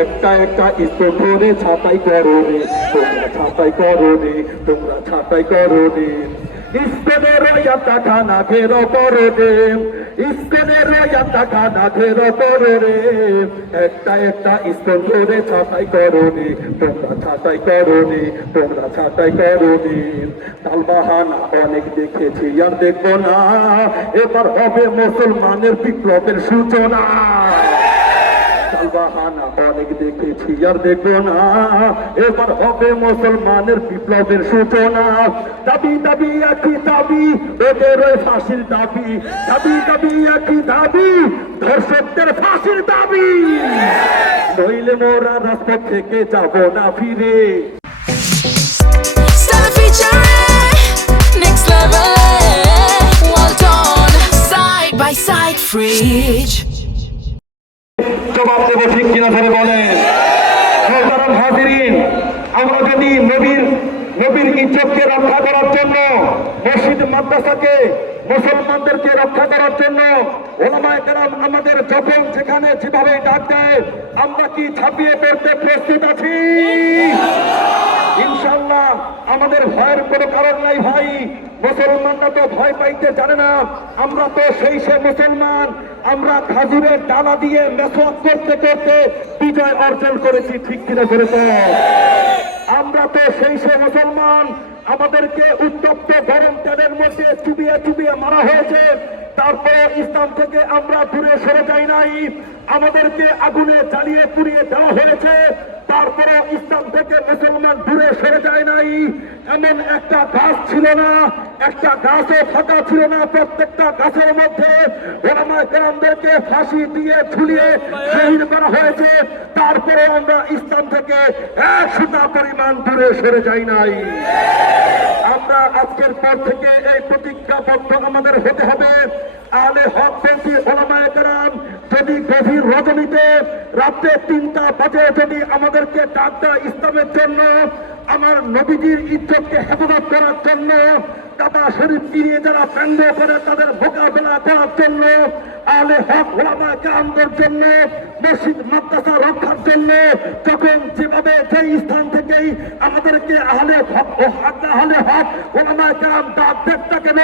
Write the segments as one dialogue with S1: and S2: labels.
S1: একটা একটা স্পেন ধরে করো রে তোমরা ছাপাই করো রে তোমরা ছাপাই করো রে স্পেনের একটা খানা করো রে স্পেনের একটা খানা ঘেরো করো রে। একটা একটা স্পেন ধরে ছাতাই করো রে তোমরা ছাতাই করো রে তোমরা ছাটাই করো রে তালবাহানা অনেক দেখেছি আর দেখব না। এবার হবে মুসলমানের বিপ্লবের সূচনা। অনেক দেখেছি আর দেখব না এবার হবে মুসলমানের বিপ্লবের সূচনা দাবি দাবি একই দাবি ওদের ফাঁসির দাবি দাবি দাবি একই দাবি ধর্ষকদের ফাঁসির দাবি নইলে মোরা রাস্তা থেকে যাব না ফিরে
S2: next level. Well done, side by side, fridge.
S1: জবাব দেবো ঠিক কিনা ধরে বলেন। মোহতারাম হাজিরিন, আমরা যদি নবীর নবীর ইজ্জতকে রক্ষা করার জন্য, মসজিদ, মাদ্রাসাকে মুসলমানদেরকে রক্ষা করার জন্য ওলামায় কেরাম আমাদের যখন যেখানে যেভাবে ডাক দেয়, আমরা কি ছাপিয়ে পড়তে প্রস্তুত আছি ইনশাল্লাহ আমাদের ভয়ের কোনো কারণ নাই ভাই। মুসলমানরা তো ভয় পাইতে জানে না। আমরা তো সেই সে মুসলমান। আমরা খাজুরের ডালা দিয়ে মেসওয়াক করতে করতে বিজয় অর্জন করেছি, ঠিক কিনা করে আমরা তো সেই সে মুসলমান। আমাদেরকে উত্তপ্ত গরম তেলের মধ্যে চুবিয়ে চুবিয়ে মারা হয়েছে। তারপরে ইসলাম থেকে আমরা দূরে সরে যাই নাই। আমাদেরকে আগুনে জ্বালিয়ে পুড়িয়ে দেওয়া হয়েছে। ইসলাম থেকে মুসলমান দূরে সরে যায় নাই। এমন একটা গাছ ছিল না, একটা গাছও ফাঁকা ছিল না প্রত্যেকটা গাছের মধ্যে। ওলামা কেরামদেরকে ফাঁসি দিয়ে ঝুলিয়ে শহীদ করা হয়েছে। তারপরে আমরা ইসলাম থেকে এক সুতা পরিমাণ দূরে সরে যাই নাই। আমরা আজকের পর থেকে এই প্রতিজ্ঞাবদ্ধ আমাদের হতে হবে। আলে হক পন্থী ওলামায়ে যদি গভীর রজনীতে রাত্রে তিনটা বাজে যদি আমাদেরকে ডাক্তার ইসলামের জন্য, আমার নবীজির ইজ্জতকে হেফাজত করার জন্য কাবা শরীফ নিয়ে যারা ব্যঙ্গ করে তাদের মোকাবেলা করার জন্য, আলে হক ওলামা কেরামদের জন্য, মসজিদ, মাদ্রাসা রক্ষার জন্য, তখন যেভাবে যেই স্থান থেকেই আমাদেরকে আহলে হক ও আহলে হক ওলামা কেরাম ডাক দেখতে কেন,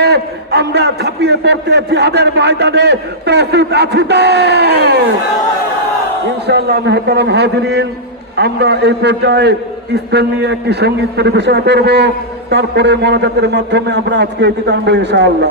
S1: আমরা ঝাঁপিয়ে পড়তে জিহাদের ময়দানে প্রস্তুত আছি তো। ইনশাআল্লাহ, মহতারাম হাজিরিন, আমরা এই পর্যায়ে ইসলাম নিয়ে একটি সংগীত পরিবেশনা করব তারপরে মনোজাতের মাধ্যমে আমরা আজকে টানবো ইনশাআল্লাহ।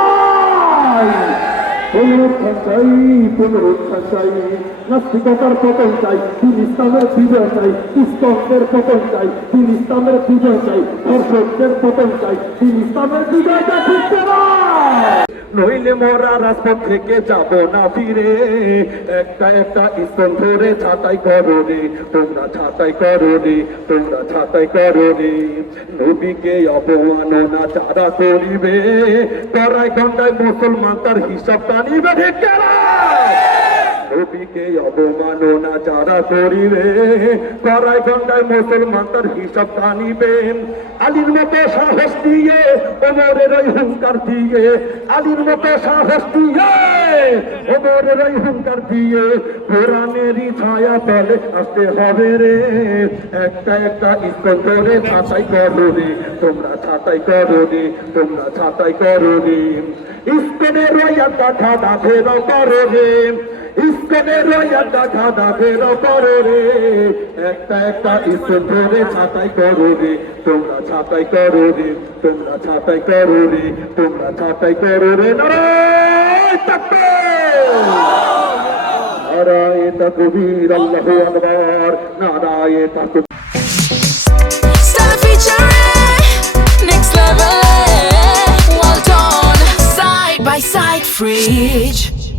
S1: পুনরুত্থান চাই পুনরুত্থান চাই। নাস্তিকতার পতন চাই দিন ইসলামের বিজয় চাই ইস্তকের পতন চাই দিন ইসলামের বিজয় চাই দর্শকদের পতন চাই দিন ইসলামের বিজয়টা ফিরতে নইলে মোরা রাস্তা থেকে যাব না ফিরে। একটা একটা স্তন ধরে ছাতাই করো রে, তোমরা ছাতাই করো রে, তোমরা ছাতাই করো রে। নবীকে অবমাননা যারা করিবে? করাই ঘন্টায় মুসলমান তার হিসাব টানিবে কেনা নবীকে অবমাননা যারা করিবে। করাই ঘন্টায় মুসলমান তার হিসাব টানিবেন। আলীর মতো সাহস দিয়ে ওমরের ওই হুঙ্কার দিয়ে, আলীর মতো সাহস দিয়ে ওমরের ওই হুঙ্কার দিয়ে কোরআনেরই ছায়া তলে আসতে হবে রে। একটা একটা ইস্কন করে ছাতাই করো রে তোমরা ছাতাই করো রে তোমরা ছাতাই করো রে ইস্কনের ওই একটা খাদা ফের করো রে ইস্কনের ওই একটা খাদা বের করো রে। একটা একটা ইস্কন ধরে ছাতাই করো রে। তোমরা ছাতাই করো রে, তোমরা ছাতাই করো রে, তোমরা ছাতাই করো রে। নারায় তাকবে নারায় তাকবীর, আল্লাহু আকবার। নারায় তাকবীর।
S2: Next.